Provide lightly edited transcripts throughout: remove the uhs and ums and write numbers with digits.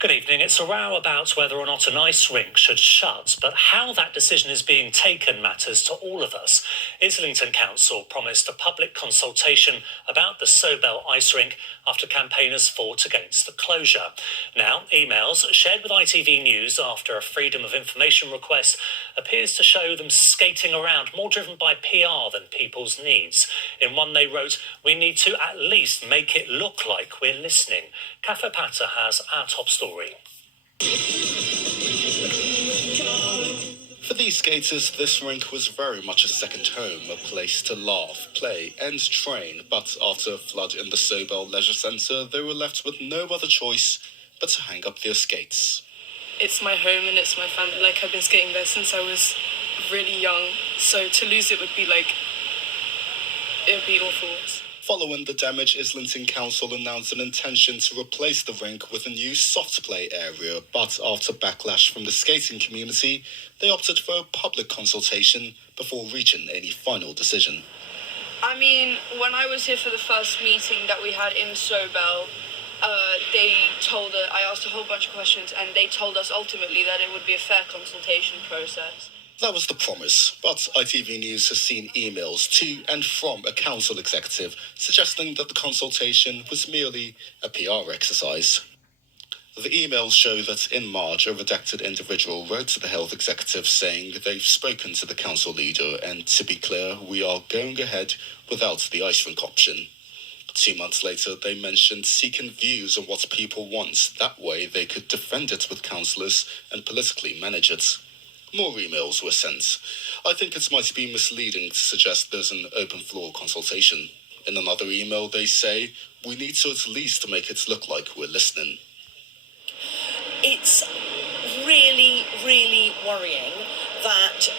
Good evening. It's a row about whether or not an ice rink should shut, but how that decision is being taken matters to all of us. Islington Council promised a public consultation about the Sobell ice rink after campaigners fought against the closure. Now, emails shared with ITV News after a Freedom of Information request appears to show them skating around, more driven by PR than people's needs. In one they wrote, "We need to at least make it look like we're listening." Cafe Patter has our top story. For these skaters, this rink was very much a second home, a place to laugh, play and train. But after a flood in the Sobell Leisure Centre, they were left with no other choice but to hang up their skates. It's my home and it's my family. I've been skating there since I was really young, so to lose it would be awful. Following the damage, Islington Council announced an intention to replace the rink with a new soft play area, but after backlash from the skating community, they opted for a public consultation before reaching any final decision. When I was here for the first meeting that we had in Sobell, I asked a whole bunch of questions and they told us ultimately that it would be a fair consultation process. That was the promise, but ITV News has seen emails to and from a council executive suggesting that the consultation was merely a PR exercise. The emails show that in March, a redacted individual wrote to the health executive saying they've spoken to the council leader and, to be clear, we are going ahead without the ice rink option. 2 months later, they mentioned seeking views on what people want. That way they could defend it with councillors and politically manage it. More emails were sent. I think it might be misleading to suggest there's an open floor consultation. In another email, they say, we need to at least make it look like we're listening. It's really, really worrying that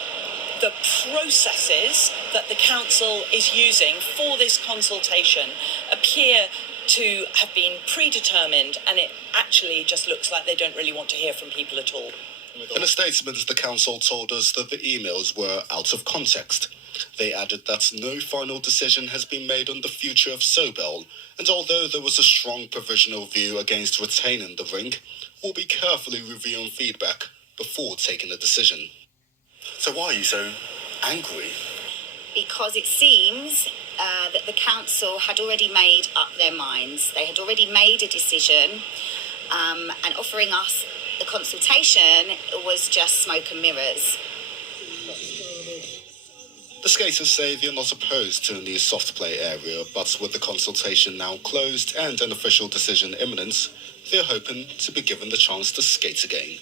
the processes that the council is using for this consultation appear to have been predetermined, and it actually just looks like they don't really want to hear from people at all. In a statement, the council told us that the emails were out of context. They added that no final decision has been made on the future of Sobell, and although there was a strong provisional view against retaining the rink, we'll be carefully reviewing feedback before taking a decision. So why are you so angry? Because it seems that the council had already made up their minds. They had already made a decision, and offering us the consultation was just smoke and mirrors. The skaters say they're not opposed to a new soft play area, but with the consultation now closed and an official decision imminent, they're hoping to be given the chance to skate again.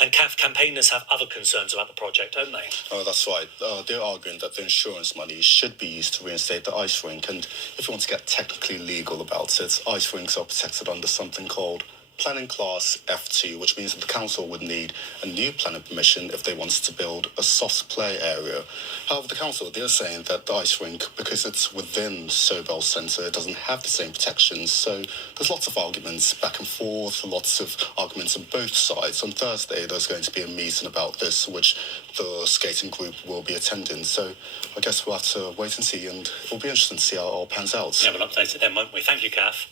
And CAF campaigners have other concerns about the project, don't they? Oh, that's right. They're arguing that the insurance money should be used to reinstate the ice rink, and if you want to get technically legal about it, ice rinks are protected under something called Planning Class F2, which means that the council would need a new planning permission if they wanted to build a soft play area. However, the council, they're saying that the ice rink, because it's within Sobell Centre, it doesn't have the same protections. So there's lots of arguments back and forth, lots of arguments on both sides. On Thursday, there's going to be a meeting about this, which the skating group will be attending. So I guess we'll have to wait and see, and it'll be interesting to see how it all pans out. Yeah, we'll update it then, won't we? Thank you, Kath.